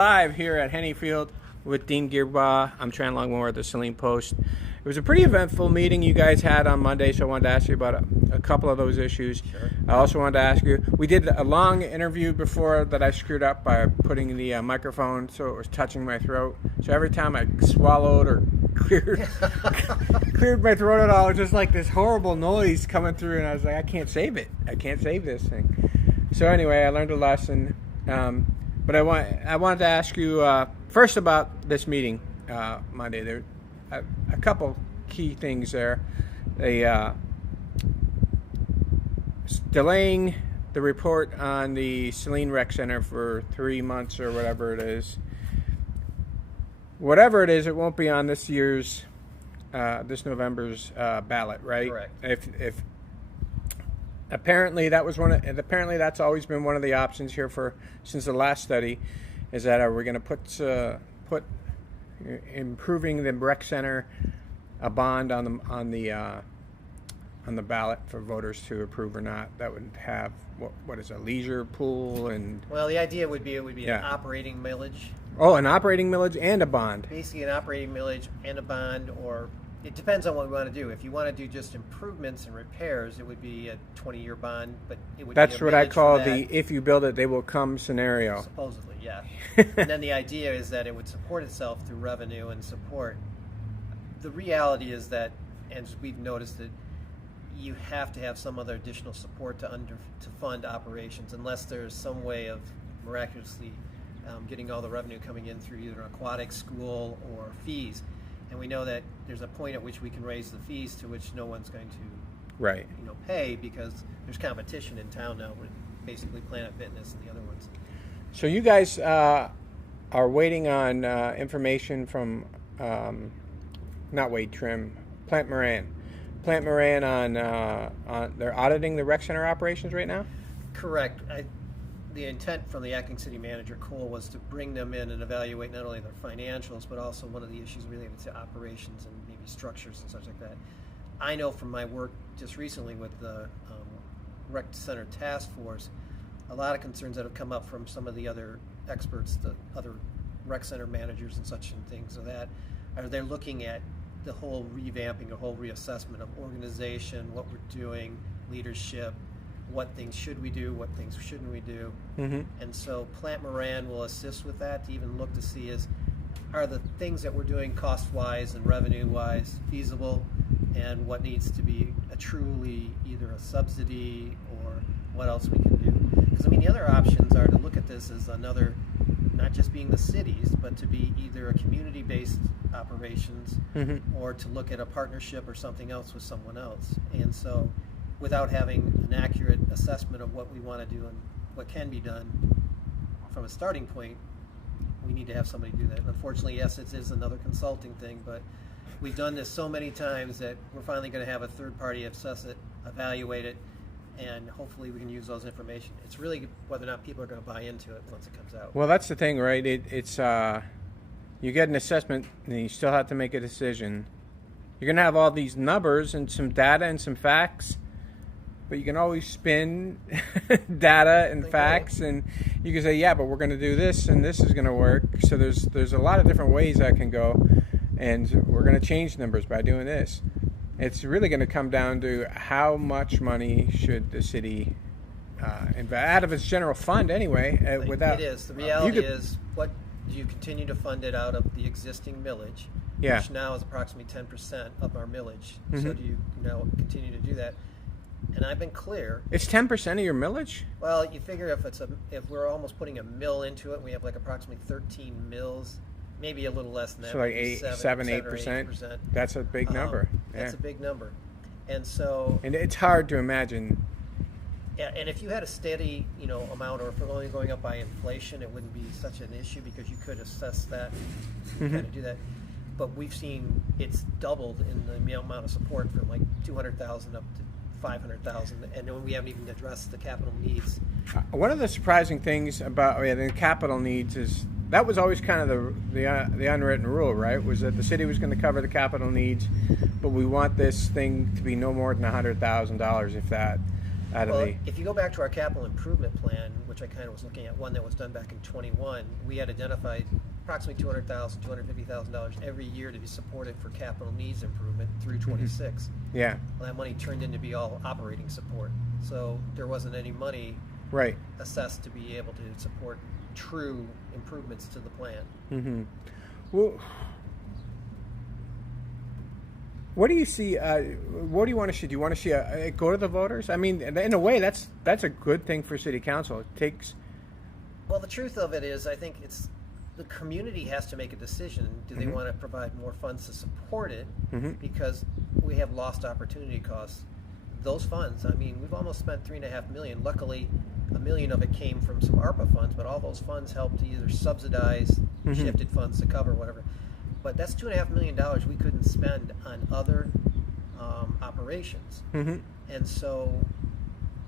Live here at Henne Field with Dean Girbach. I'm Tran Longmore at the Saline Post. It was a pretty eventful meeting you guys had on Monday, so I wanted to ask you about a couple of those issues. Sure. I also wanted to ask you, we did a long interview before that I screwed up by putting the microphone so it was touching my throat. So every time I swallowed or cleared my throat at all, it was just like this horrible noise coming through, and I was like, I can't save it. I can't save this thing. So anyway, I learned a lesson. But I wanted to ask you first about this meeting Monday. There are a couple key things there. Delaying the report on the Saline Rec Center for 3 months or whatever it is. Whatever it is, it won't be on this November's ballot, right? Correct. If apparently that's always been one of the options here since the last study, is that are we going to put improving the rec center a bond on the ballot for voters to approve or not? That would have what is a leisure pool and the idea would be Yeah. an operating millage. Oh, an operating millage and a bond. Basically, an operating millage and a bond, or it depends on what we want to do. If you want to do just improvements and repairs, it would be a 20-year bond, but it would That's be a what I millage call for the that. if you build it, they will come scenario. Supposedly, yeah. And then the idea is that it would support itself through revenue and support. The reality is that, as we've noticed, that you have to have some other additional support to fund operations, unless there's some way of miraculously getting all the revenue coming in through either an aquatic school or fees. And we know that there's a point at which we can raise the fees to which no one's going to pay, because there's competition in town now with basically Planet Fitness and the other ones. So you guys are waiting on information from not Wade Trim, Plant Moran. Plant Moran on they're auditing the rec center operations right now? Correct. The intent from the acting city manager, Cole, was to bring them in and evaluate not only their financials, but also one of the issues related to operations and maybe structures and such like that. I know from my work just recently with the rec center task force, a lot of concerns that have come up from some of the other experts, the other rec center managers and such and things of that, are they're looking at the whole revamping, a whole reassessment of organization, what we're doing, leadership, what things should we do, what things shouldn't we do. Mm-hmm. And so Plant Moran will assist with that to even look to see are the things that we're doing cost-wise and revenue-wise feasible, and what needs to be a truly either a subsidy or what else we can do. Because the other options are to look at this as another, not just being the cities, but to be either a community-based operations, Mm-hmm. or to look at a partnership or something else with someone else. And so without having an accurate assessment of what we want to do and what can be done from a starting point, we need to have somebody do that. And unfortunately, yes, it is another consulting thing, but we've done this so many times that we're finally going to have a third party assess it, evaluate it, and hopefully we can use those information. It's really whether or not people are going to buy into it once it comes out. Well, that's the thing, right? It's you get an assessment and you still have to make a decision. You're going to have all these numbers and some data and some facts, but you can always spin data and facts, and you can say, yeah, but we're going to do this and this is going to work. So there's a lot of different ways that can go, and we're going to change numbers by doing this. It's really going to come down to how much money should the city invest out of its general fund anyway. It is. The reality is, what do you continue to fund it out of the existing millage, Yeah. which now is approximately 10% of our millage. Mm-hmm. So do you continue to do that? And I've been clear. It's 10% of your millage? Well, you figure if we're almost putting a mill into it, we have like approximately 13 mills, maybe a little less than that. So like maybe 8%. That's a big number. That's Yeah. a big number. And so, And it's hard to imagine. yeah, and if you had a steady, amount, or if it's only going up by inflation, it wouldn't be such an issue because you could assess that, Mm-hmm. kind of do that. But we've seen it's doubled in the amount of support from like 200,000 up to 500,000, and then we haven't even addressed the capital needs. One of the surprising things about the capital needs is that was always kind of the unwritten rule, right? Was that the city was going to cover the capital needs, but we want this thing to be no more than $100,000, if that. out of Well, the. if you go back to our capital improvement plan, which I kind of was looking at, one that was done back in 21, we had identified approximately $200,000, $250,000 every year to be supported for capital needs improvement through 26. Yeah. Well, that money turned into be all operating support. So there wasn't any money Right. assessed to be able to support true improvements to the plan. Mm-hmm. Well, what do you see? What do you want to see? Do you want to see it go to the voters? I mean, in a way, that's a good thing for city council. It takes. Well, the truth of it is, I think it's the community has to make a decision. Do they want to provide more funds to support it? Because we have lost opportunity costs. Those funds, I mean, we've almost spent $3.5 million. Luckily, $1 million of it came from some ARPA funds, but all those funds helped to either subsidize shifted funds to cover whatever. But that's $2.5 million we couldn't spend on other operations. And so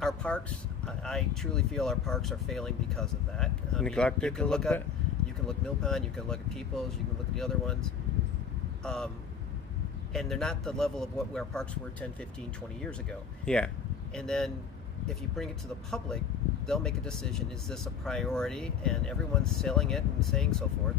our parks, I truly feel our parks are failing because of that. Neglected you can a look little up, you can look Mill Pond, you can look at Peoples, you can look at the other ones. And they're not the level of what our parks were 10, 15, 20 years ago. Yeah. And then if you bring it to the public, they'll make a decision, is this a priority? And everyone's selling it and saying so forth.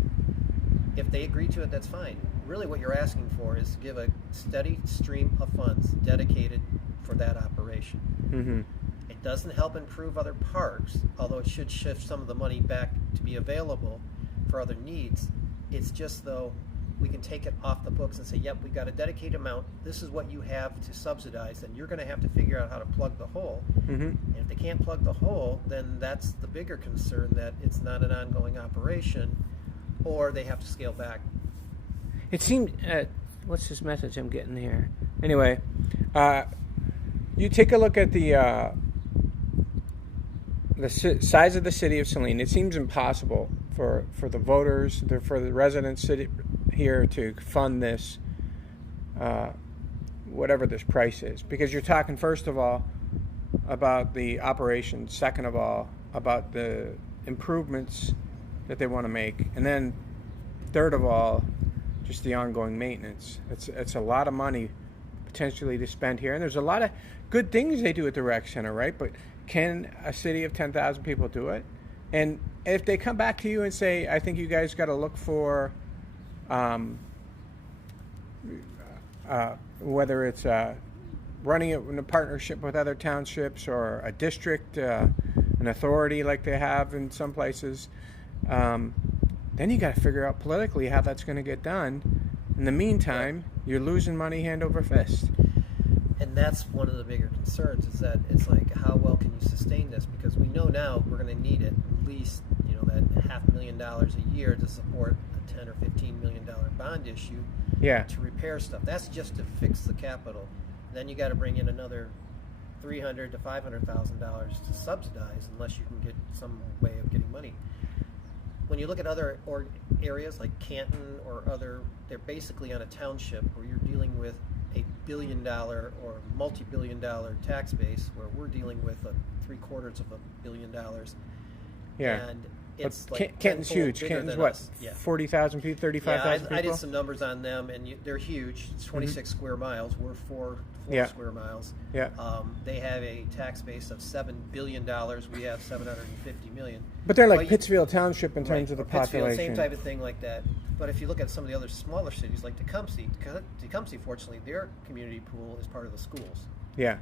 If they agree to it, that's fine. Really what you're asking for is to give a steady stream of funds dedicated for that operation. It doesn't help improve other parks, although it should shift some of the money back to be available for other needs. It's just, though, we can take it off the books and say, yep, we've got a dedicated amount. This is what you have to subsidize, and you're going to have to figure out how to plug the hole. And if they can't plug the hole, then that's the bigger concern, that it's not an ongoing operation, or they have to scale back. It seemed. What's this message I'm getting here? Anyway, you take a look at the size of the city of Saline. It seems impossible for the voters, for the residents here to fund this, whatever this price is, because you're talking first of all about the operation, second of all about the improvements that they want to make, and then third of all just the ongoing maintenance. It's a lot of money potentially to spend here, and there's a lot of good things they do at the rec center, right? But can a city of 10,000 people do it? And if they come back to you and say, I think you guys got to look for whether it's running it in a partnership with other townships or a district, an authority like they have in some places, then you got to figure out politically how that's going to get done. In the meantime, you're losing money hand over fist. And that's one of the bigger concerns, is that it's like, how well can you sustain this? Because we know now we're going to need it, at least, that $500,000 a year to support a $10 or $15 million bond issue to repair stuff. That's just to fix the capital. Then you got to bring in another $300,000 to $500,000 to subsidize, unless you can get some way of getting money. When you look at other areas like Canton or other, they're basically on a township where you're dealing with a $1 billion or multi-billion-dollar tax base, where we're dealing with $750 million. Yeah. And it's like Canton's huge. Canton's what? 40,000 people, 35,000 people. I did some numbers on them, and they're huge. It's 26 square miles. We're four square miles. Yeah. They have a tax base of $7 billion. We have $750 million. But they're like Pittsfield Township in terms of the population. Same type of thing like that. But if you look at some of the other smaller cities like Tecumseh, fortunately, their community pool is part of the schools. Yeah.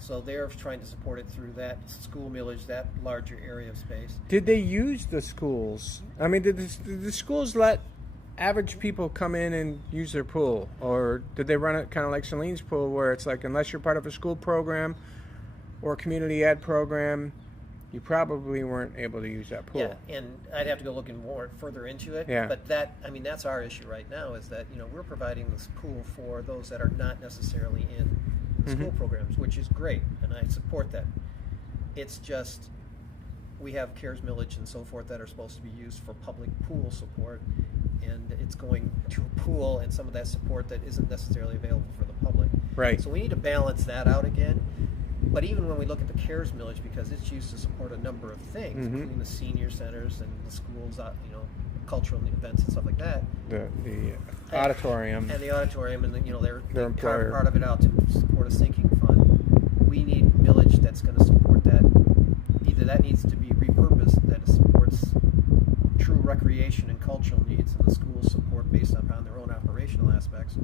So they're trying to support it through that school millage, that larger area of space. Did they use the schools? I mean, did the schools let average people come in and use their pool? Or did they run it kind of like Saline's pool, where it's like, unless you're part of a school program or a community ed program, you probably weren't able to use that pool? Yeah, and I'd have to go looking further into it. Yeah. But that's our issue right now, is that, we're providing this pool for those that are not necessarily in school programs, which is great, and I support that. It's just, we have CARES millage and so forth that are supposed to be used for public pool support, and it's going to a pool and some of that support that isn't necessarily available for the public. Right. So we need to balance that out again. But even when we look at the CARES millage, because it's used to support a number of things, including the senior centers and the schools, cultural events and stuff like that. The auditorium. And the auditorium, and they're employer. part of it out to support a sinking fund. we need millage that's going to support that. Either that needs to be repurposed, that it supports true recreation and cultural needs, and the schools support based upon their own operational aspects,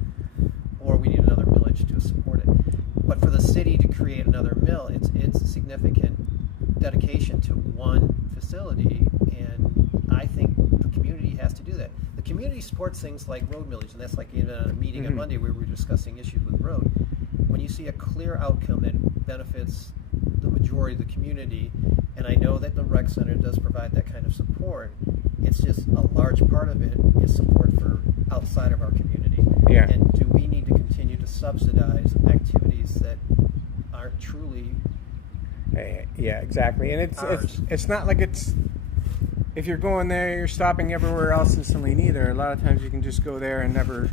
or we need another millage to support it. But for the city to create another mill, it's a significant dedication to one facility, and I think the community has to do that. The community supports things like road millage, and that's like even on a meeting on Monday where we were discussing issues with road. When you see a clear outcome that benefits the majority of the community, and I know that the rec center does provide that kind of support, it's just a large part of it is support for outside of our community. Yeah. And do we need to continue to subsidize activities that aren't truly Yeah, exactly. And ours? it's not like it's, if you're going there, you're stopping everywhere else in Saline either. A lot of times you can just go there and never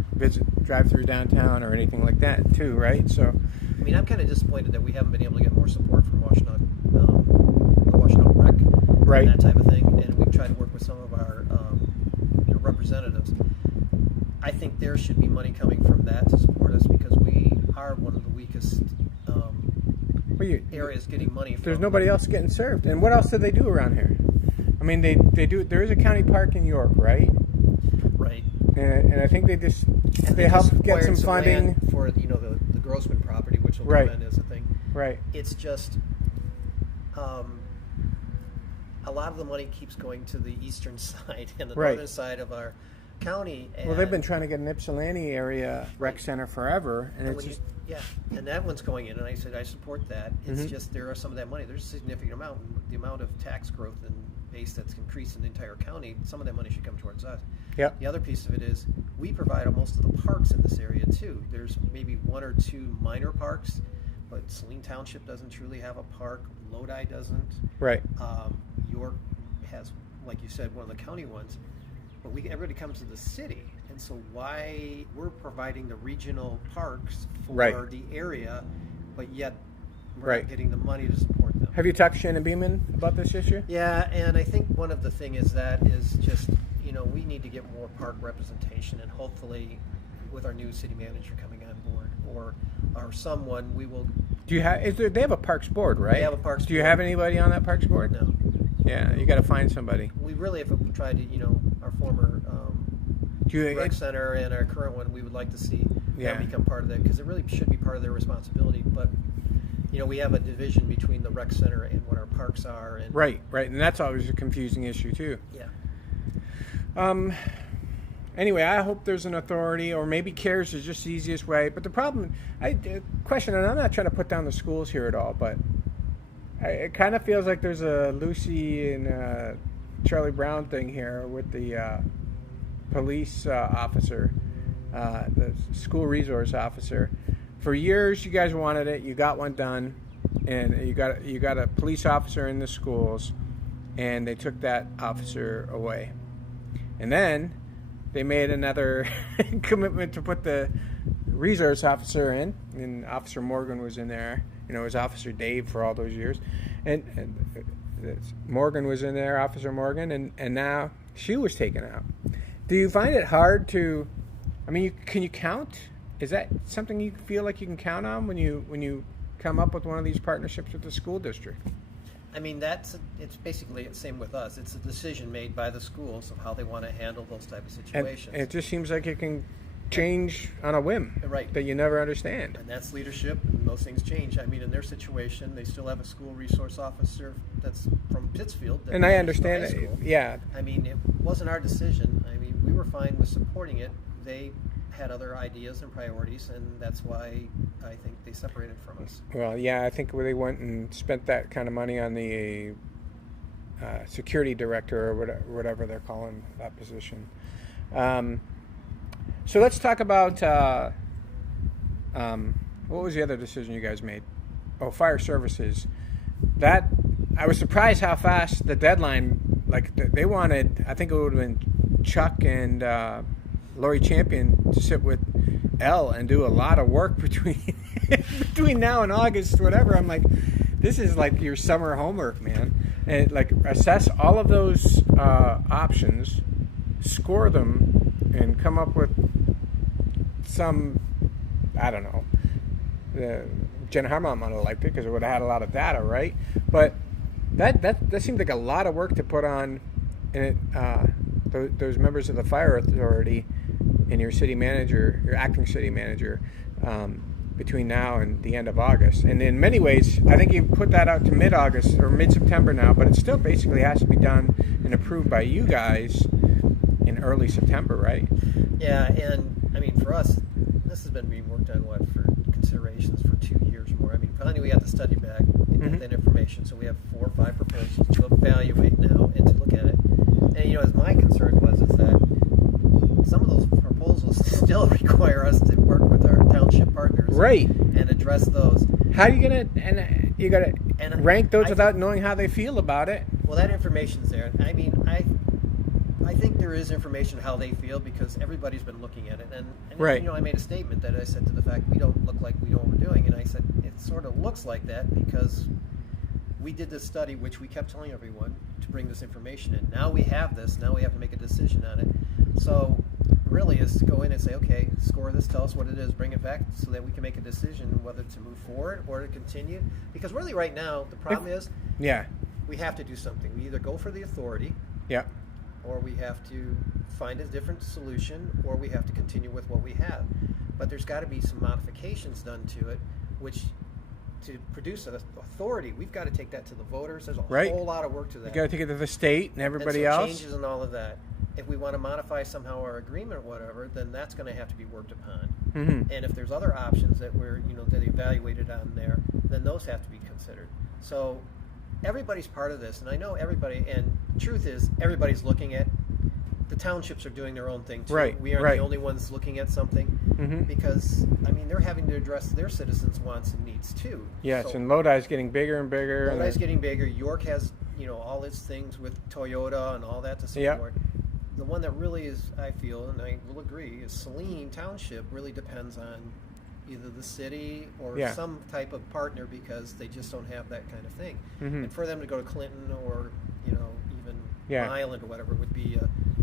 drive through downtown or anything like that too, right? So, I mean, I'm kind of disappointed that we haven't been able to get more support from Washtenaw, the Washtenaw Rec, right, and that type of thing. And we've tried to work with some of our representatives. I think there should be money coming from that to support us, because we are one of the weakest areas getting money from. There's nobody else getting served. And what else do they do around here? I mean, they do. There is a county park in York, right? Right. And I think they help get some funding land for the Grossman property, which will right. come in as a thing. Right. It's just a lot of the money keeps going to the eastern side and the right. northern side of our county. And well, they've been trying to get an Ypsilanti area rec center forever, and it's just and that one's going in, and I said I support that. It's just there are some of that money. There's a significant amount. The amount of tax growth and base that's increased in the entire county, some of that money should come towards us. Yep. The other piece of it is we provide most of the parks in this area too. There's maybe one or two minor parks, but Saline Township doesn't truly have a park. Lodi doesn't. Right. York has, like you said, one of the county ones. But everybody comes to the city, and so why we're providing the regional parks for right. the area, but yet we're right. not getting the money to support them. Have you talked to Shannon Beeman about this issue? Yeah, and I think one of the things is just we need to get more park representation, and hopefully with our new city manager coming on board, or someone, we will. Do you have? They have a parks board, right? They have a parks board. Do you have anybody on that parks board? No. Yeah, you got to find somebody. We really, if we tried to, our former rec center and our current one, we would like to see them become part of that, because it really should be part of their responsibility. But we have a division between the rec center and what our parks are. And right, and that's always a confusing issue too. Yeah. Anyway, I hope there's an authority, or maybe CARES is just the easiest way. But the problem, question, and I'm not trying to put down the schools here at all, but it kind of feels like there's a Lucy and Charlie Brown thing here with the police officer, the school resource officer. For years, you guys wanted it. You got one done, and you got a police officer in the schools, and they took that officer away. And then they made another commitment to put the resource officer in, and Officer Morgan was in there. It was Officer Dave for all those years. And Morgan was in there, Officer Morgan, and now she was taken out. Do you find it hard to, can you count? Is that something you feel like you can count on when you come up with one of these partnerships with the school district? It's basically the same with us. It's a decision made by the schools of how they want to handle those type of situations. And it just seems like it can change on a whim, right? That you never understand. And that's leadership, and those things change. In their situation, they still have a school resource officer that's from Pittsfield. And I understand it. Yeah. It wasn't our decision. We were fine with supporting it. They had other ideas and priorities, and that's why I think they separated from us. Well, yeah, I think they went and spent that kind of money on the security director, or whatever they're calling that position. So let's talk about what was the other decision you guys made? Oh, fire services. That I was surprised how fast the deadline. Like they wanted, I think it would have been Chuck and Lori Champion to sit with Elle and do a lot of work between now and August, whatever. I'm like, this is like your summer homework, man. And like assess all of those options, score them, and come up with some, I don't know, Jen Harmon might have liked it because it would have had a lot of data, right? But that seemed like a lot of work to put on those members of the fire authority and your city manager, your acting city manager, between now and the end of August. And in many ways, I think you put that out to mid-August or mid-September now, but it still basically has to be done and approved by you guys in early September, right? Yeah, and I mean, for us, this has been being worked on, for considerations for 2 years or more. I mean, finally we got the study back, that information, so we have 4 or 5 proposals to evaluate now and to look at it. And, as my concern was, is that some of those proposals still require us to work with our township partners, right, and address those. How are you gonna rank those without knowing how they feel about it? Well, that information's there. I mean, I think there is information how they feel because everybody's been looking at it, and right. I made a statement that I said to the fact we don't look like we know what we're doing, and I said it sort of looks like that because we did this study, which we kept telling everyone to bring this information in. Now we have this. Now we have to make a decision on it. So really is to go in and say, okay, score this, tell us what it is, bring it back so that we can make a decision whether to move forward or to continue. Because really right now, the problem is we have to do something. We either go for the authority or we have to find a different solution or we have to continue with what we have. But there's got to be some modifications done to it, which to produce an authority, we've got to take that to the voters. There's a whole lot of work to that. You got to take it to the state and everybody and so else. Changes and all of that. If we want to modify somehow our agreement or whatever, then that's going to have to be worked upon. Mm-hmm. And if there's other options that we're, that evaluated on there, then those have to be considered. So everybody's part of this, and I know everybody. And the truth is, everybody's looking at. The townships are doing their own thing too. Right. We aren't the only ones looking at something because I mean they're having to address their citizens' wants and needs too. Yes, so, and Lodi's getting bigger and bigger. Lodi's getting bigger. York has all its things with Toyota and all that to support. The one that really is, I feel, and I will agree, is Saline Township really depends on either the city or some type of partner because they just don't have that kind of thing. And for them to go to Clinton or even Island or whatever would be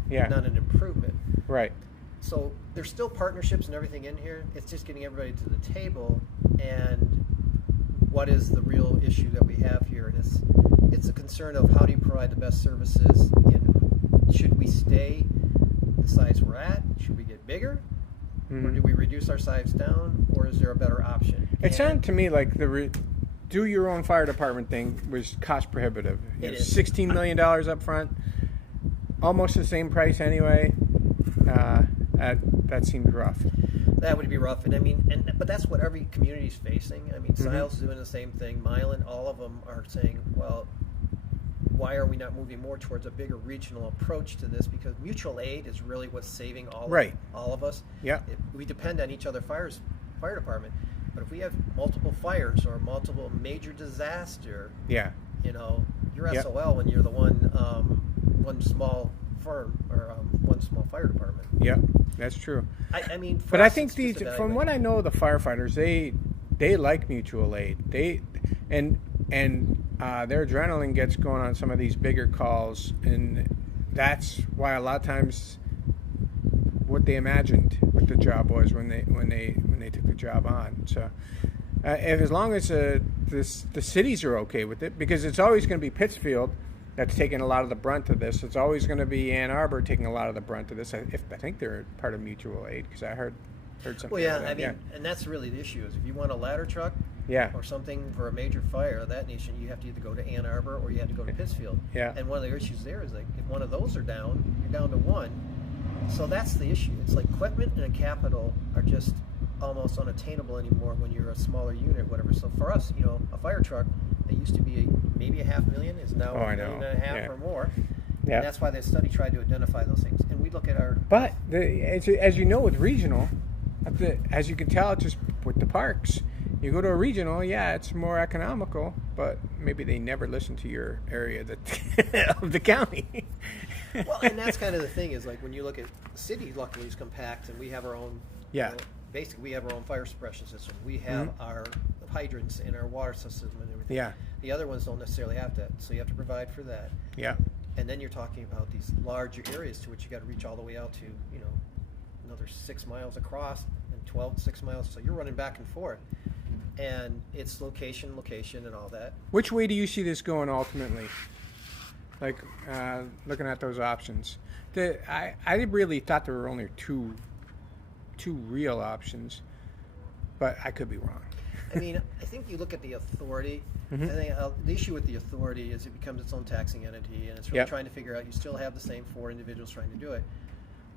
not an improvement. Right. So there's still partnerships and everything in here. It's just getting everybody to the table and what is the real issue that we have here. And it's a concern of how do you provide the best services and should we stay the size we're at? Should we get bigger? Or do we reduce our size down? Or is there a better option? It sounded to me like the do your own fire department thing was cost prohibitive. It is. $16 million up front. Almost the same price anyway. That seems rough. That would be rough, and I mean, but that's what every community's facing. I mean, Sile's doing the same thing. Milan, all of them are saying, well, why are we not moving more towards a bigger regional approach to this? Because mutual aid is really what's saving all of us. Yeah, we depend on each other. Fire department, but if we have multiple fires or multiple major disaster, you're SOL when you're the one small firm or one small fire department. Yeah, that's true. I mean, but I think from what I know, the firefighters they like mutual aid. And their adrenaline gets going on some of these bigger calls, and that's why a lot of times what they imagined what the job was when they took the job on. So as long as the cities are okay with it, because it's always going to be Pittsfield that's taking a lot of the brunt of this. It's always going to be Ann Arbor taking a lot of the brunt of this. I think they're part of mutual aid because I heard something. Well, yeah, I mean, and that's really the issue is if you want a ladder truck or something for a major fire of that nation, you have to either go to Ann Arbor or you have to go to Pittsfield. Yeah. And one of the issues there is like if one of those are down, you're down to one. So that's the issue. It's like equipment and capital are just almost unattainable anymore when you're a smaller unit or whatever. So for us, a fire truck that used to be maybe $500,000 is now $1.5 million or more. Yeah. And that's why the study tried to identify those things. And we look at our... But as you know with regional, as you can tell just with the parks, you go to a regional, it's more economical, but maybe they never listen to your area of the county. Well, and that's kind of the thing is like when you look at the city, luckily is compact, and we have our own. Basically, we have our own fire suppression system. We have our hydrants in our water system and everything. Yeah. The other ones don't necessarily have that, so you have to provide for that. Yeah. And then you're talking about these larger areas to which you got to reach all the way out to, another 6 miles across and 6 miles. So you're running back and forth. and its location, and all that. Which way do you see this going ultimately? Like, looking at those options. I really thought there were only two real options, but I could be wrong. I mean, I think you look at the authority. Mm-hmm. I think the issue with the authority is it becomes its own taxing entity, and it's really Yep. trying to figure out. You still have the same 4 individuals trying to do it,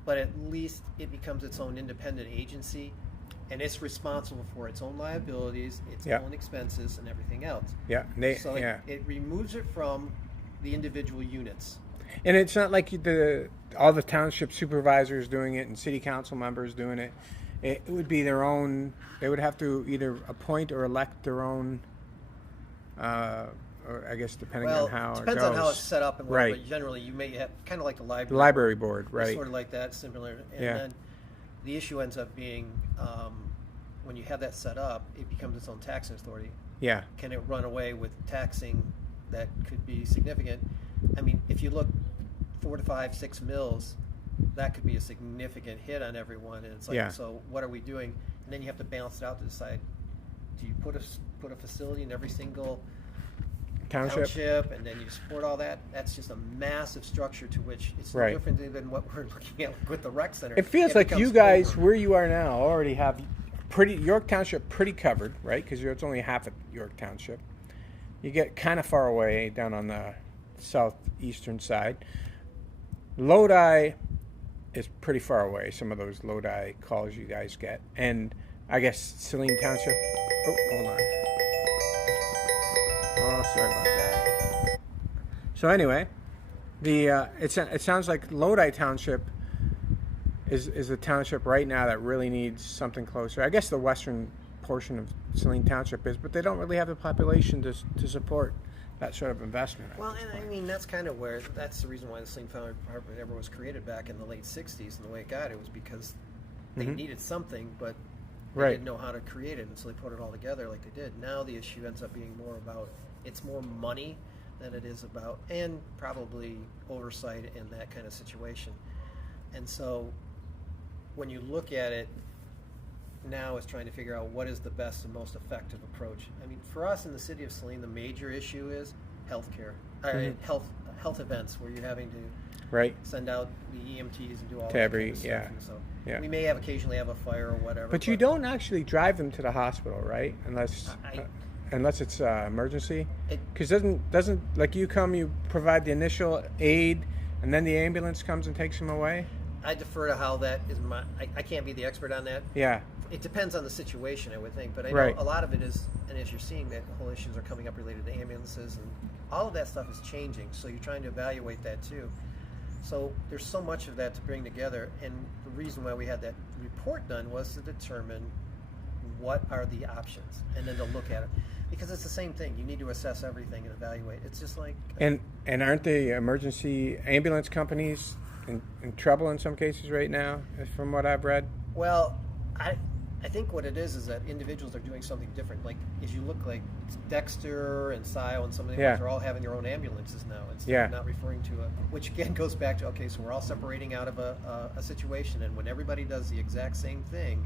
but at least it becomes its own independent agency, and it's responsible for its own liabilities, its Yep. own expenses, and everything else. Yeah, So it removes it from the individual units. And it's not like all the township supervisors doing it and city council members doing it. It would be their own. They would have to either appoint or elect their own. Or I guess depending on how it goes. Depends on how it's set up and whatever. Right. But generally, you may have kind of like the library. The library board, It's right? sort of like that, similar. And Yeah. then the issue ends up being when you have that set up, it becomes its own taxing authority. Yeah. Can it run away with taxing that could be significant? I mean, if you look 4 to 5, 6 mills, that could be a significant hit on everyone. And it's like, Yeah. so what are we doing? And then you have to balance it out to decide: do you put a facility in every single township, and then you support all that? That's just a massive structure to which it's no Right. different than what we're looking at with the rec center. It feels like becomes you guys, over. where you are now, already have York Township pretty covered, right? Because it's only half of York Township. You get kind of far away down on the southeastern side. Lodi is pretty far away. Some of those Lodi calls you guys get, and I guess Saline Township. Oh, hold on. Oh, sorry about that. So anyway, it sounds like Lodi Township is a township right now that really needs something closer. I guess the western portion of Saline Township is, but they don't really have the population to support that sort of investment. Well, and I mean, that's kind of that's the reason why the Saline Fire Department ever was created back in the late 60s, and the way it got it was because they Mhm. needed something, but they Right. didn't know how to create it, and so they put it all together like they did. Now the issue ends up being more about, it's more money than it is about, and probably oversight in that kind of situation. And so when you look at it, now it's trying to figure out what is the best and most effective approach. I mean, for us in the city of Saline, the major issue is healthcare, health events where you're having to Right. send out the EMTs and do all To that every- kind of stuff. yeah. And so Yeah. we may have occasionally have a fire or whatever. But you don't actually drive them to the hospital, right? Unless it's emergency. Because doesn't like you provide the initial aid, and then the ambulance comes and takes them away. I defer to how that is. I can't be the expert on that. Yeah. It depends on the situation, I would think. But I know Right. a lot of it is, and as you're seeing, that whole issues are coming up related to ambulances, and all of that stuff is changing. So you're trying to evaluate that too. So there's so much of that to bring together, and the reason why we had that report done was to determine what are the options, and then to look at it, because it's the same thing. You need to assess everything and evaluate. It's just like And aren't the emergency ambulance companies in trouble in some cases right now, from what I've read? Well, I think what it is that individuals are doing something different. Like, as you look like Dexter and Sile and some of the ones are all having their own ambulances now. Instead of not referring to which again goes back to, okay, so we're all separating out of a situation, and when everybody does the exact same thing,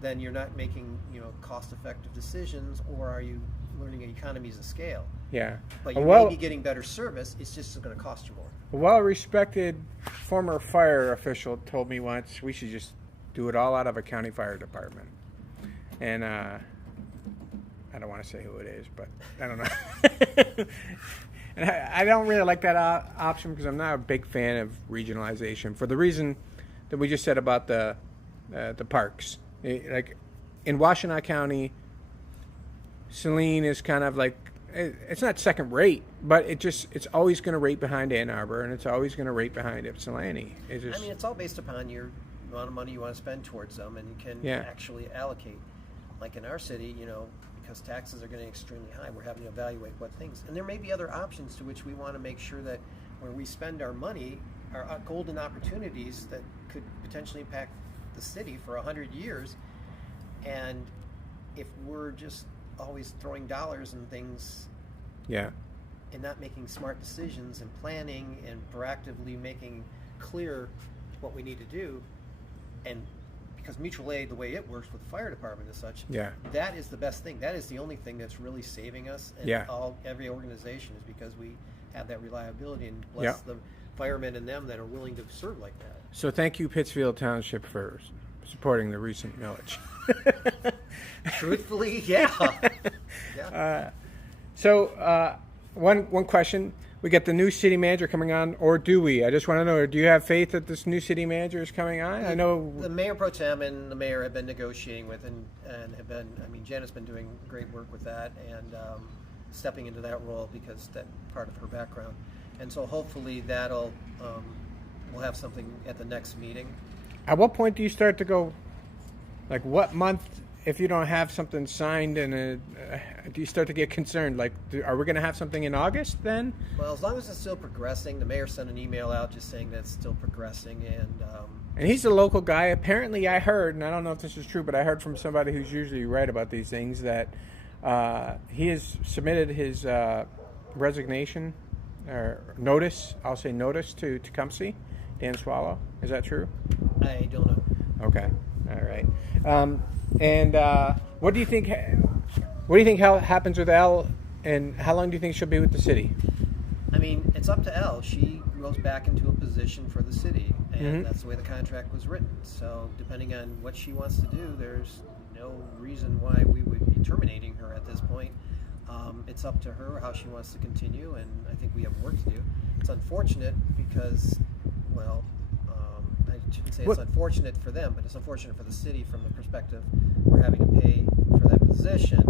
then you're not making, cost-effective decisions, or are you learning economies of scale? Yeah. But you may be getting better service. It's just going to cost you more. A well-respected former fire official told me once we should just do it all out of a county fire department. And I don't want to say who it is, but I don't know. And I don't really like that option because I'm not a big fan of regionalization for the reason that we just said about the parks. Like in Washtenaw County, Saline is kind of like, it's not second rate, but it's always going to rate behind Ann Arbor, and it's always going to rate behind Ypsilanti. It's all based upon your amount of money you want to spend towards them, and you can actually allocate. Like in our city, because taxes are getting extremely high, we're having to evaluate what things. And there may be other options to which we want to make sure that where we spend our money are golden opportunities that could potentially impact the city for 100 years. And if we're just always throwing dollars and things and not making smart decisions and planning and proactively making clear what we need to do and because mutual aid, the way it works with the fire department and such, Yeah. that is the best thing. That is the only thing that's really saving us. And Yeah. every organization is because we have that reliability, and bless the firemen and them that are willing to serve like that. So thank you, Pittsfield Township, for supporting the recent millage. Truthfully, yeah. One question. We get the new city manager coming on, or do we? I just want to know, do you have faith that this new city manager is coming on? I know the mayor pro tem and the mayor have been negotiating with, and have been, Janet's been doing great work with that, and stepping into that role because that's part of her background. And so hopefully that'll, we'll have something at the next meeting. At what point do you start to go, like what month, if you don't have something signed, and do you start to get concerned? Like, are we going to have something in August then? Well, as long as it's still progressing, the mayor sent an email out just saying that it's still progressing, and he's a local guy. Apparently, I heard, and I don't know if this is true, but I heard from somebody who's usually right about these things, that he has submitted his resignation or notice. I'll say notice to Tecumseh, Dan Swallow. Is that true? I don't know. Okay, all right. And what do you think? What do you think happens with Elle, and how long do you think she'll be with the city? It's up to Elle. She goes back into a position for the city, and that's the way the contract was written. So depending on what she wants to do, there's no reason why we would be terminating her at this point. It's up to her how she wants to continue, and I think we have work to do. It's unfortunate because, well, I shouldn't say it's unfortunate for them, but it's unfortunate for the city from the perspective we're having to pay for that position.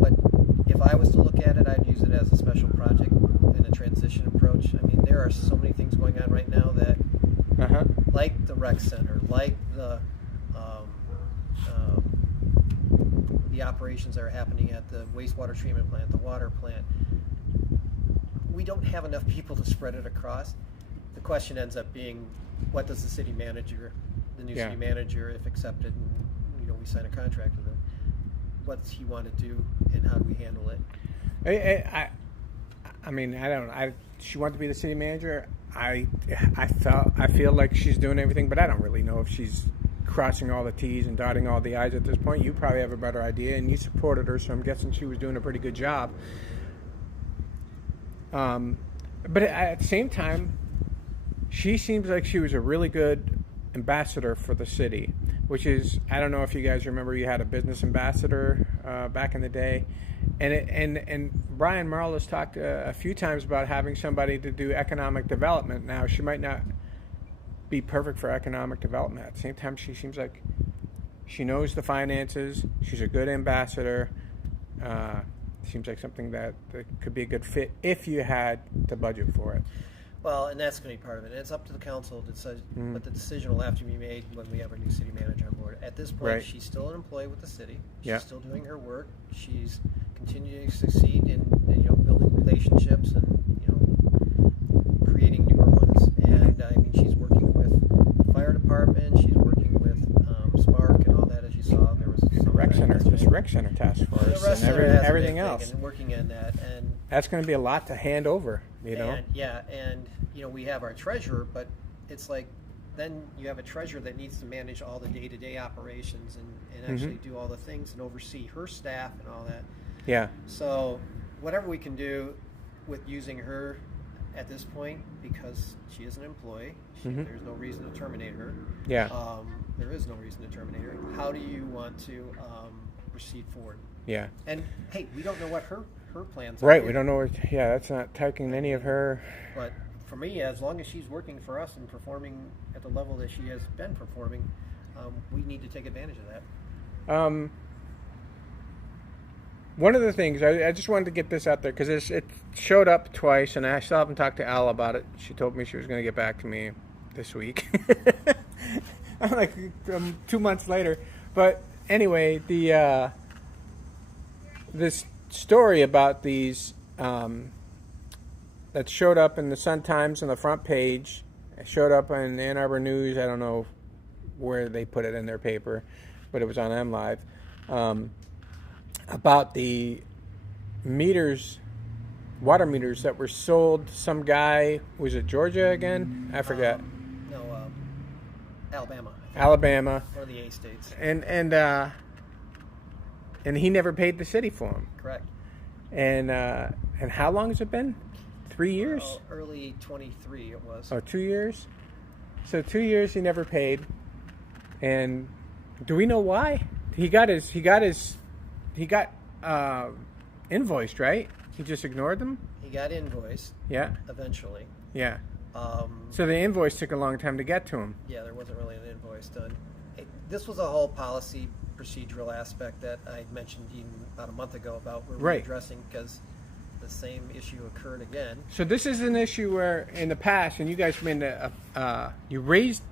But if I was to look at it, I'd use it as a special project and a transition approach. There are so many things going on right now that, like the rec center, like the operations that are happening at the wastewater treatment plant, the water plant. We don't have enough people to spread it across. The question ends up being, what does the city manager, the new city manager, if accepted, and we sign a contract with him, what's he want to do, and how do we handle it? I don't. She wanted to be the city manager. I feel like she's doing everything, but I don't really know if she's crossing all the T's and dotting all the I's at this point. You probably have a better idea, and you supported her, so I'm guessing she was doing a pretty good job. But at the same time, she seems like she was a really good ambassador for the city, which is, I don't know if you guys remember, you had a business ambassador back in the day, and Brian Marl has talked a few times about having somebody to do economic development. Now, she might not be perfect for economic development. At the same time, she seems like she knows the finances. She's a good ambassador. Seems like something that could be a good fit if you had the budget for it. Well, and that's going to be part of it. And it's up to the council to decide, but the decision will have to be made when we have our new city manager on board. At this point, she's still an employee with the city. She's still doing her work. She's continuing to succeed in building relationships and creating newer ones. And she's working with the fire department. She's working with Spark and all that. As you saw, there was some rec center task force and everything else, and working on that. And that's going to be a lot to hand over. And we have our treasurer, but it's like then you have a treasurer that needs to manage all the day-to-day operations and actually do all the things and oversee her staff and all that. Yeah. So whatever we can do with using her at this point, because she is an employee, there's no reason to terminate her. Yeah. There is no reason to terminate her. How do you want to proceed forward? Yeah. And hey, we don't know what her plans are. Right, we don't know. That's not taking any of her. But for me, as long as she's working for us and performing at the level that she has been performing, we need to take advantage of that. One of the things, I just wanted to get this out there because it showed up twice, and I still haven't talked to Al about it. She told me she was going to get back to me this week. I'm like 2 months later. But anyway, this story about these that showed up in the Sun-Times on the front page, it showed up in Ann Arbor News. I don't know where they put it in their paper, but it was on MLive. About the water meters that were sold to some guy. Was it Georgia again? I forget. Alabama. Alabama. One of the A states. And he never paid the city for him. Correct. And how long has it been? 3 years? Well, early 23 it was. Oh, 2 years? So 2 years he never paid. And do we know why? He got invoiced, right? He just ignored them? He got invoiced. Yeah. Eventually. Yeah. So the invoice took a long time to get to him. Yeah, there wasn't really an invoice done. This was a whole policy procedural aspect that I mentioned even about a month ago about we're addressing because the same issue occurred again. So this is an issue where in the past, and you guys made you raised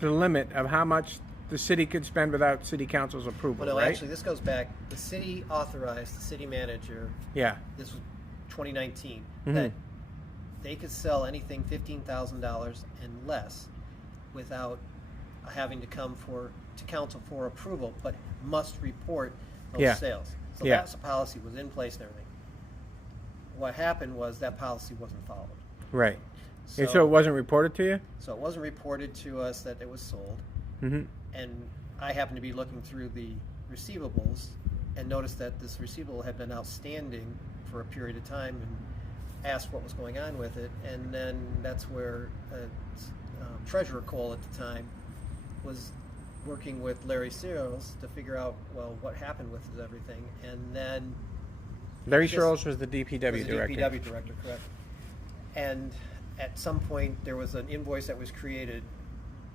the limit of how much the city could spend without city council's approval, well, no, right? actually, this goes back. The city authorized the city manager. Yeah. This was 2019. Mm-hmm. That they could sell anything $15,000 and less without having to come to council for approval, but must report those sales. So that's the policy was in place and everything. What happened was that policy wasn't followed. Right. So it wasn't reported to you? So it wasn't reported to us that it was sold. Mm-hmm. And I happened to be looking through the receivables and noticed that this receivable had been outstanding for a period of time and asked what was going on with it. And then that's where Treasurer Cole at the time was working with Larry Searles to figure out, well, what happened with everything. And then Larry Searles was the DPW director. DPW director, correct. And at some point, there was an invoice that was created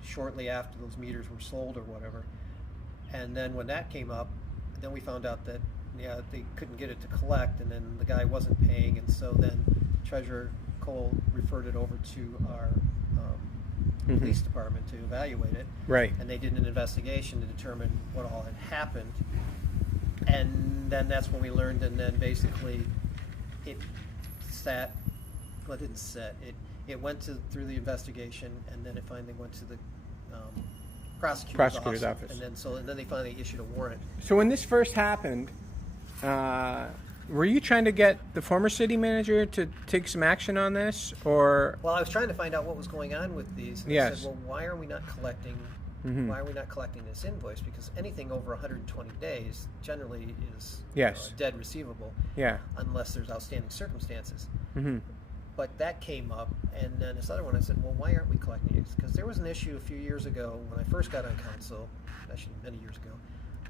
shortly after those meters were sold or whatever. And then when that came up, then we found out that, they couldn't get it to collect, and then the guy wasn't paying, and so then Treasurer Cole referred it over to our police department to evaluate it. Right. And they did an investigation to determine what all had happened. And then that's when we learned, and then basically it went through the investigation, and then it finally went to the prosecutor's office. And then they finally issued a warrant. So when this first happened, were you trying to get the former city manager to take some action on this, or? Well, I was trying to find out what was going on with these. And I said, well, why are we not collecting? Why are we not collecting this invoice? Because anything over 120 days generally is a dead receivable. Yeah. Unless there's outstanding circumstances. Mm-hmm. But that came up, and then this other one, I said, well, why aren't we collecting these? Because there was an issue a few years ago when I first got on council, actually many years ago,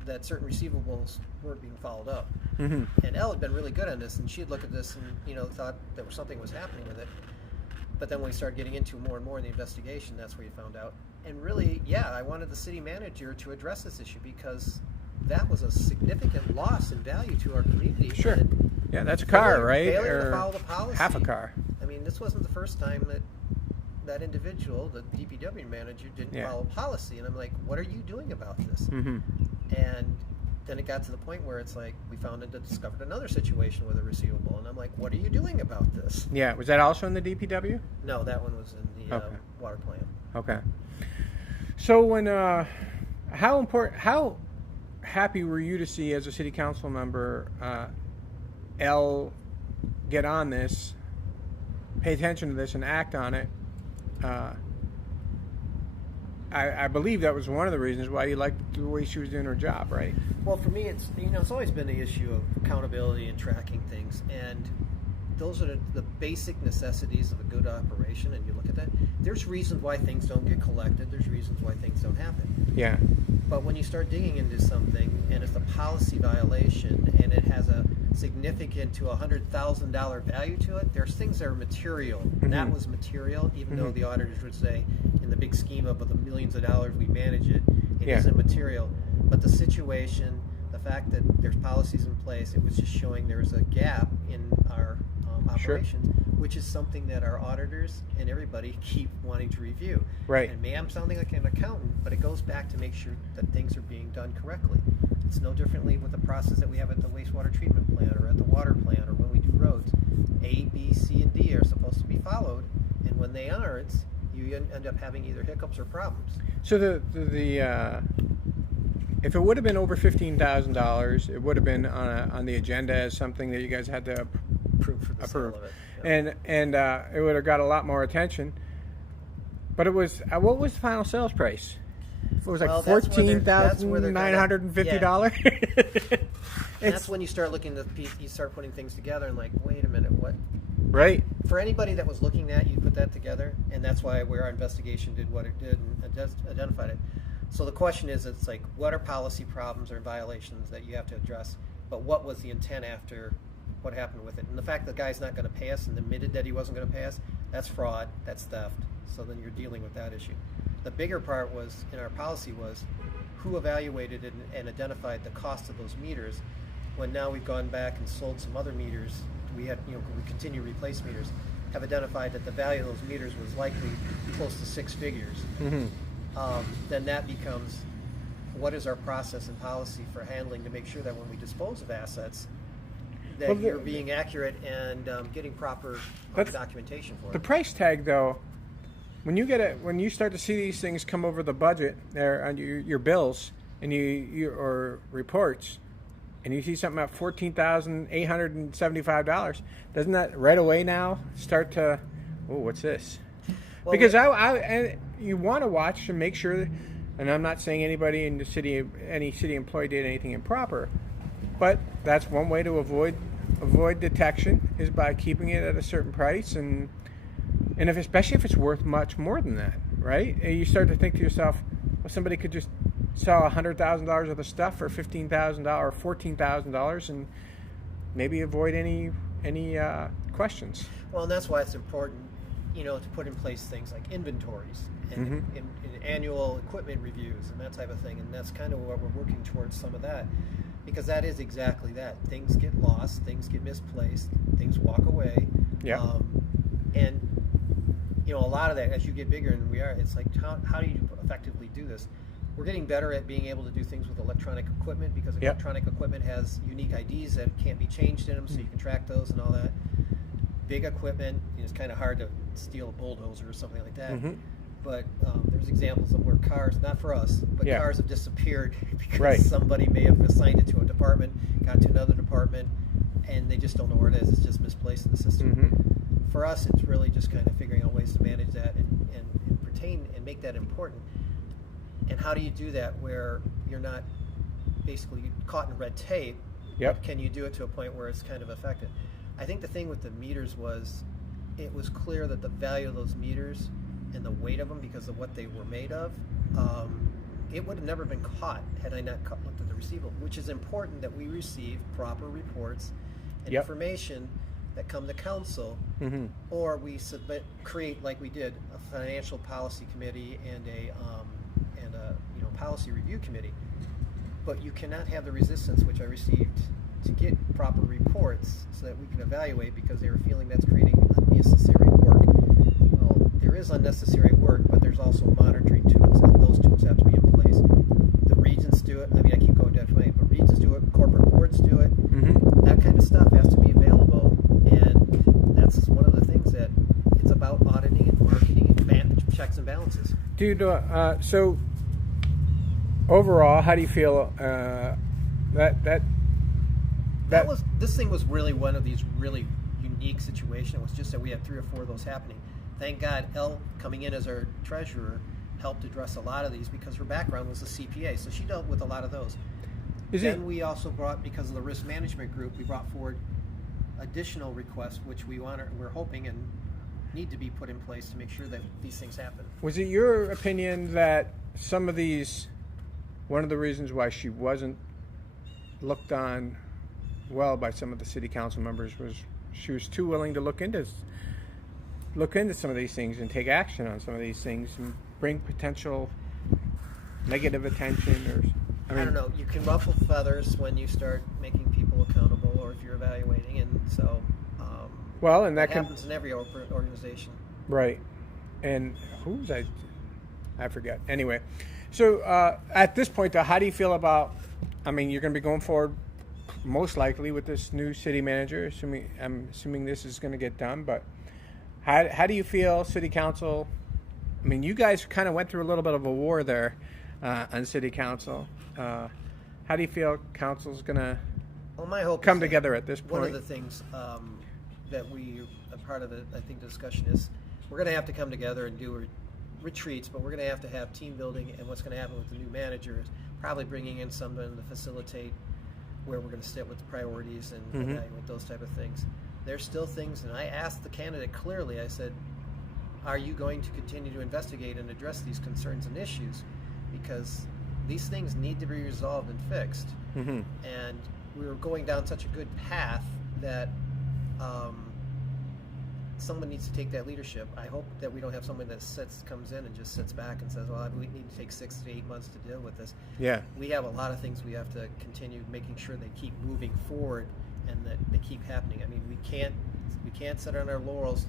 that certain receivables weren't being followed up. Mm-hmm. And Elle had been really good on this, and she'd look at this and thought there was something was happening with it. But then when we started getting into more and more in the investigation, that's where you found out. And really, I wanted the city manager to address this issue because that was a significant loss in value to our community. Sure. Yeah, that's a car, right? Failure to follow the policy. Half a car. I mean, this wasn't the first time that individual, the DPW manager, didn't follow policy. And I'm like, what are you doing about this? Mm-hmm. And then it got to the point where it's like we discovered another situation with a receivable. And I'm like, what are you doing about this? Yeah. Was that also in the DPW? No, that one was in the water plant. Okay. So when, how happy were you to see as a city council member, Elle get on this, pay attention to this, and act on it? I believe that was one of the reasons why you liked the way she was doing her job, right? Well, for me, it's always been the issue of accountability and tracking things, and those are the basic necessities of a good operation. And you look at that, there's reasons why things don't get collected. There's reasons why things don't happen. Yeah. But when you start digging into something and it's a policy violation and it has a significant to $100,000 value to it, there's things that are material. Mm-hmm. And that was material, even though the auditors would say, in the big scheme of the millions of dollars we manage it, it isn't material. But the situation, the fact that there's policies in place, it was just showing there's a gap in our operations, which is something that our auditors and everybody keep wanting to review. Right. And I'm sounding like an accountant, but it goes back to make sure that things are being done correctly. It's no differently with the process that we have at the wastewater treatment plant or at the water plant or when we do roads. A, B, C, and D are supposed to be followed, and when they aren't, you end up having either hiccups or problems. So the if it would have been over $15,000, it would have been on the agenda as something that you guys had to approve for the sale of it. Yeah. And it would have got a lot more attention. But it was what was the final sales price? It was like Well, that's where they're $14,950. And that's when you start looking at you start putting things together and like, wait a minute, what? Right. For anybody that was looking at, you put that together, and that's why where our investigation did what it did and identified it. So the question is, it's like, what are policy problems or violations that you have to address? But what was the intent after what happened with it? And the fact that the guy's not going to pay us and admitted that he wasn't going to pay us, that's fraud, that's theft. So then you're dealing with that issue. The bigger part was, in our policy, was who evaluated it and identified the cost of those meters, when now we've gone back and sold some other meters. We continue to replace meters, have identified that the value of those meters was likely close to six figures. Mm-hmm. Then that becomes, what is our process and policy for handling to make sure that when we dispose of assets, that you're being accurate and getting proper documentation for it. The price tag, though, when you start to see these things come over the budget there on your bills and or reports, and you see something at $14,875, doesn't that right away now start to, oh, what's this? Well, because you want to watch and make sure, and I'm not saying anybody in the city, any city employee did anything improper, but that's one way to avoid detection is by keeping it at a certain price, and especially if it's worth much more than that, right? And you start to think to yourself, well, somebody could just sell $100,000 worth of stuff for $15,000 or $14,000 and maybe avoid any questions. Well, and that's why it's important, to put in place things like inventories and, and annual equipment reviews and that type of thing. And that's kind of what we're working towards, some of that, because that is exactly that. Things get lost, things get misplaced, things walk away. Yeah. And a lot of that, as you get bigger, and it's like, how do you effectively do this? We're getting better at being able to do things with electronic equipment, because electronic equipment has unique IDs that can't be changed in them, so you can track those and all that. Big equipment, it's kind of hard to steal a bulldozer or something like that. But there's examples of where cars, not for us, but cars have disappeared because somebody may have assigned it to a department, got to another department, and they just don't know where it is. It's just misplaced in the system. For us, it's really just kind of figuring out ways to manage that and pertain and make that important. And how do you do that where you're not basically caught in red tape? Yep. Can you do it to a point where it's kind of effective? I think the thing with the meters was, it was clear that the value of those meters and the weight of them, because of what they were made of, it would have never been caught had I not looked at the receivable, which is important that we receive proper reports and information that come to council, or we create, like we did, a financial policy committee and a policy review committee. But you cannot have the resistance which I received to get proper reports so that we can evaluate, because they were feeling that's creating unnecessary work. Well, there is unnecessary work, but there's also monitoring tools, and those tools have to be in place. The regions do it. I mean, I keep going down to my, but regions do it, corporate boards do it. That kind of stuff has to be available, and that's one of the things that it's about: auditing and marketing and checks and balances. Dude, so overall, how do you feel this thing was really one of these really unique situations. It was just that we had 3 or 4 of those happening. Thank God, Elle coming in as our treasurer helped address a lot of these, because her background was a CPA, so she dealt with a lot of those. We also brought, because of the risk management group, we brought forward additional requests, which we're hoping and need to be put in place to make sure that these things happen. Was it your opinion that some of these, one of the reasons why she wasn't looked on well by some of the city council members was she was too willing to look into some of these things and take action on some of these things and bring potential negative attention, or I don't know, you can ruffle feathers when you start making people accountable, or if you're evaluating, and so that happens in every organization. Right. And who's I forget. Anyway, so at this point, though, how do you feel about, I mean, you're going to be going forward most likely with this new city manager, I'm assuming this is going to get done, but how do you feel, city council? I mean, you guys kind of went through a little bit of a war there on city council. How do you feel council's going to my hope come together at this point? One of the things that a part of it, I think, the discussion is we're going to have to come together and do retreats, but we're going to have team building, and what's going to happen with the new manager is probably bringing in someone to facilitate where we're going to sit with the priorities and evaluate those type of things. There's still things, and I asked the candidate clearly, I said, are you going to continue to investigate and address these concerns and issues? Because these things need to be resolved and fixed. And we were going down such a good path that someone needs to take that leadership. I hope that we don't have someone that comes in and just sits back and says, well, we need to take 6 to 8 months to deal with this. Yeah. We have a lot of things we have to continue making sure they keep moving forward and that they keep happening. I mean, we can't sit on our laurels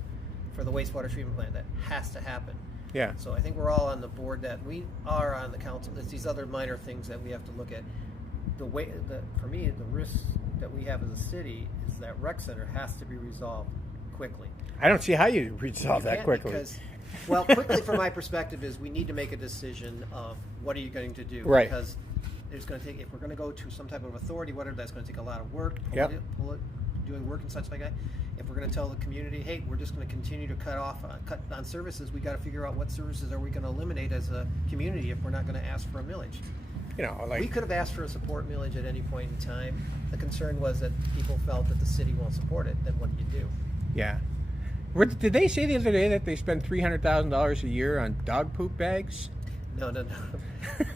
for the wastewater treatment plant. That has to happen. Yeah. So I think we're all on the board that we are on the council. It's these other minor things that we have to look at. For me, the risk that we have as a city is that rec center has to be resolved quickly. I don't see how you resolve that quickly. Quickly from my perspective is we need to make a decision of what are you going to do. Right. Because it's going to take, if we're going to go to some type of authority, whatever, that's going to take a lot of work, doing work and such like that. If we're going to tell the community, hey, we're just going to continue to cut on services, we got to figure out what services are we going to eliminate as a community if we're not going to ask for a millage. We could have asked for a support millage at any point in time. The concern was that people felt that the city won't support it. Then what do you do? Yeah. Did they say the other day that they spend $300,000 a year on dog poop bags? No.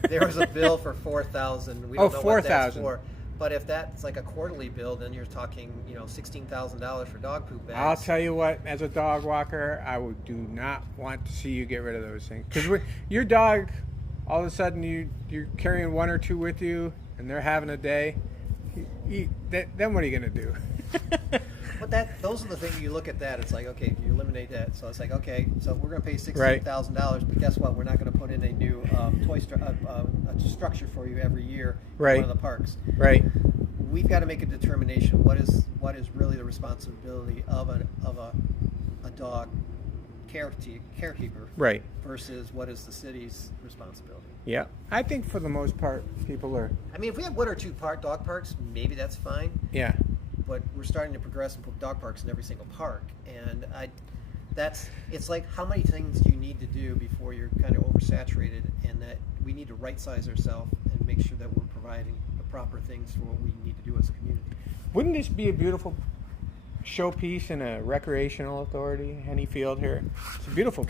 There was a bill for $4,000. We don't know what that's for. But if that's like a quarterly bill, then you're talking, $16,000 for dog poop bags. I'll tell you what, as a dog walker, I do not want to see you get rid of those things. Because your dog, all of a sudden you're carrying 1 or 2 with you, and they're having a day. Then what are you going to do? But those are the things you look at that. It's like, okay, you eliminate that. So it's like, okay, so we're going to pay $16,000, but guess what? We're not going to put in a new structure for you every year in one of the parks. Right. We've got to make a determination. What is really the responsibility of a dog carekeeper? Right. Versus what is the city's responsibility? Yeah, I think for the most part, people are. I mean, if we have 1 or 2 dog parks, maybe that's fine. Yeah. But we're starting to progress and put dog parks in every single park, and it's like how many things do you need to do before you're kind of oversaturated, and that we need to right-size ourselves and make sure that we're providing the proper things for what we need to do as a community. Wouldn't this be a beautiful showpiece in a recreational authority, Henne Field here? It's a beautiful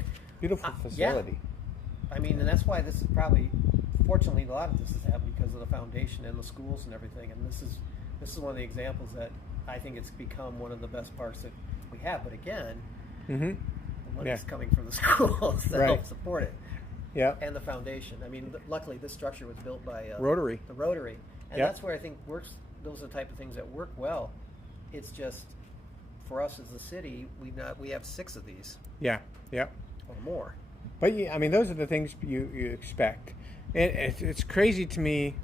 facility. Yeah. I mean, and that's why this is probably, fortunately, a lot of this has happened because of the foundation and the schools and everything, and this is one of the examples that I think it's become one of the best parks that we have. But again, the money's coming from the schools that help support it. Yeah. And the foundation. I mean, luckily this structure was built by Rotary. The Rotary. And that's where I think those are the type of things that work well. It's just, for us as a city, we have 6 of these. Yeah. Yeah. Or more. But I mean, those are the things you expect. It's crazy to me.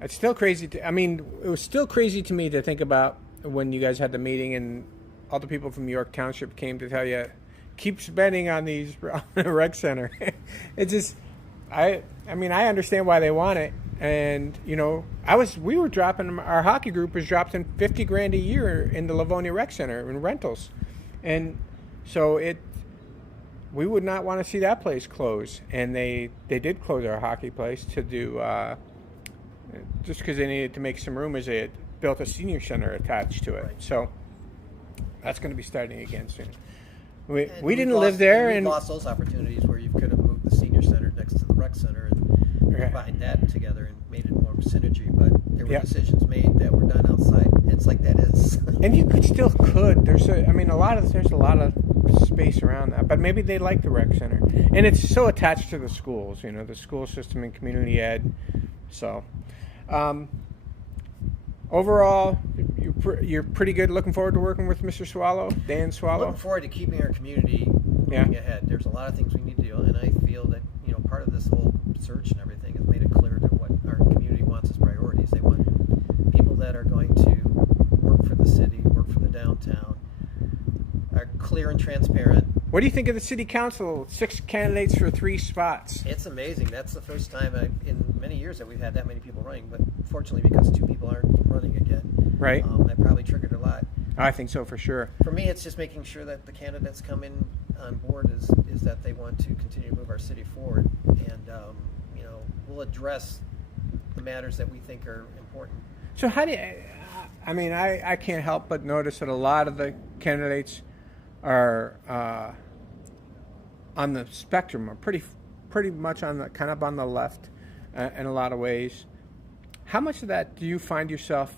It's still crazy. It was still crazy to me to think about when you guys had the meeting and all the people from York Township came to tell you, keep spending on the rec center. It's just, I understand why they want it. And, we were dropping, our hockey group was dropping $50,000 a year in the Livonia Rec Center in rentals. And so we would not want to see that place close. And they did close our hockey place to do, just because they needed to make some room, as they had built a senior center attached to it. Right. So that's going to be starting again soon. We didn't live there, and we lost those opportunities where you could have moved the senior center next to the rec center and combined that together and made it more synergy. But there were decisions made that were done outside. It's like that is. And you there's a lot of space around that, but maybe they like the rec center, and it's so attached to the schools. The school system and community ed. So. Overall, you're pretty good. Looking forward to working with Mr. Swallow, Dan Swallow. Looking forward to keeping our community moving ahead. There's a lot of things we need to do, and I feel that part of this whole search and everything has made it clear that what our community wants as priorities. They want people that are going to work for the city, work for the downtown, are clear and transparent. What do you think of the city council? 6 candidates for 3 spots. It's amazing. That's the first time in many years that we've had that many people running. But fortunately, because 2 people aren't running again, right? That probably triggered a lot. I think so, for sure. For me, it's just making sure that the candidates come in on board is that they want to continue to move our city forward, and we'll address the matters that we think are important. So how do you, I mean, I can't help but notice that a lot of the candidates are on the spectrum, are pretty much on the kind of on the left in a lot of ways. How much of that do you find yourself,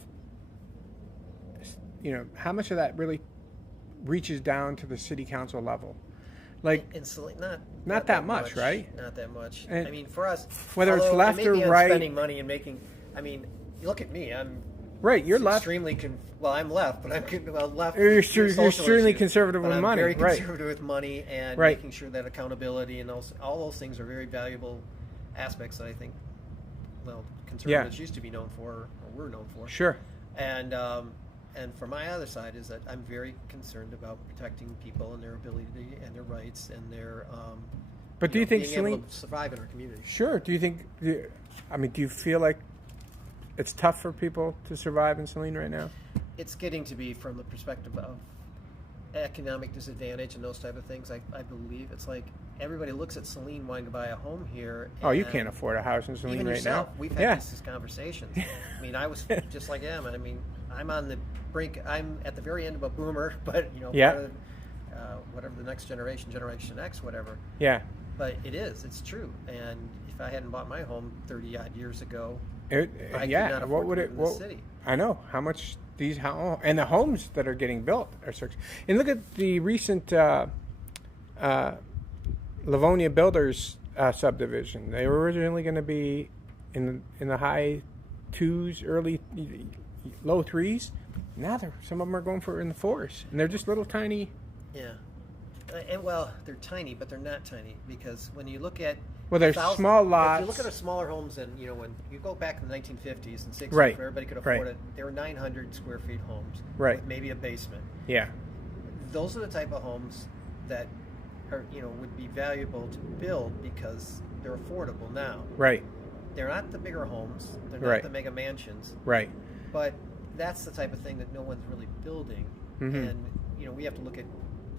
how much of that really reaches down to the city council level? Like, not that much, right? Not that much. And I mean, for us, whether it's left or right, spending money and making. I mean, you look at me. I'm right. You're left. Extremely. I'm left, but I'm left. You're extremely conservative with money. Very right. conservative with money and right. making sure that accountability and all those things are very valuable aspects that I think, conservatives used to be known for, or were known for. Sure. And for my other side is that I'm very concerned about protecting people and their ability and their rights and their but do you think being Saline able to survive in our community? Sure. Do you feel like it's tough for people to survive in Saline right now? It's getting to be from the perspective of economic disadvantage and those type of things. I believe it's like everybody looks at Saline wanting to buy a home here. Oh, you can't afford a house in Saline even right yourself, now. We've had these conversations. I mean, I was just like him. I mean, I'm on the brink. I'm at the very end of a boomer, but part of, whatever the next generation X, whatever. Yeah. But it's true. And if I hadn't bought my home 30 odd years ago, I could not afford what would to it? live in the city. I know how much these and the homes that are getting built are so. And look at the recent Livonia Builders subdivision. They were originally going to be in the high 2s, low 3s. Now some of them are going for in the 4s, and they're just little tiny. Yeah, and they're tiny, but they're not tiny because when you look at they're small lots. If you look at our smaller homes, and when you go back in the 1950s and 60s, right. where everybody could afford it, they were 900 square feet homes, right? With maybe a basement. Yeah, those are the type of homes that are would be valuable to build because they're affordable now. Right. They're not the bigger homes. They're not the mega mansions. Right. But that's the type of thing that no one's really building, and we have to look at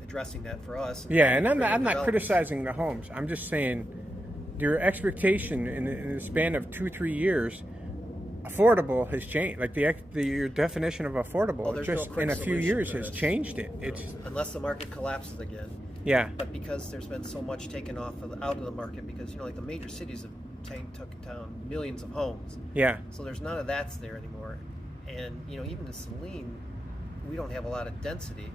addressing that for us. And I'm not criticizing the homes. I'm just saying your expectation in the span of 2-3 years, affordable has changed. Like your definition of affordable, just in a few years has changed it. It's unless the market collapses again. Yeah. But because there's been so much taken out of the market, because like the major cities have took down millions of homes. Yeah. So there's none of that's there anymore, and even in Saline, we don't have a lot of density.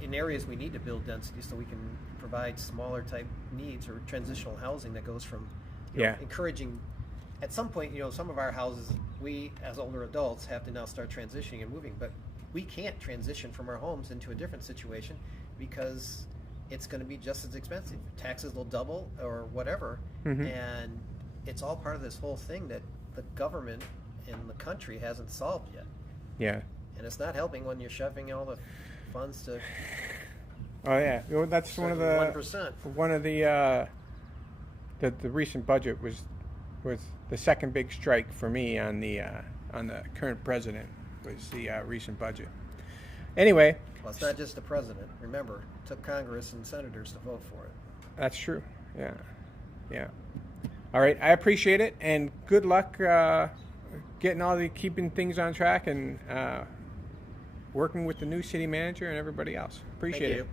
In areas we need to build density so we can provide smaller type needs or transitional housing that goes from encouraging. At some point, some of our houses, we as older adults have to now start transitioning and moving, but we can't transition from our homes into a different situation because it's going to be just as expensive. Taxes will double or whatever, and it's all part of this whole thing that the government and the country hasn't solved yet. Yeah. And it's not helping when you're shoving all the funds to. Oh yeah, that's one of the 1%. One of the recent budget was the second big strike for me on the current president was the recent budget. Anyway, well, it's not just the president. Remember, it took Congress and senators to vote for it. That's true. Yeah. All right, I appreciate it, and good luck keeping things on track and working with the new city manager and everybody else. Appreciate it.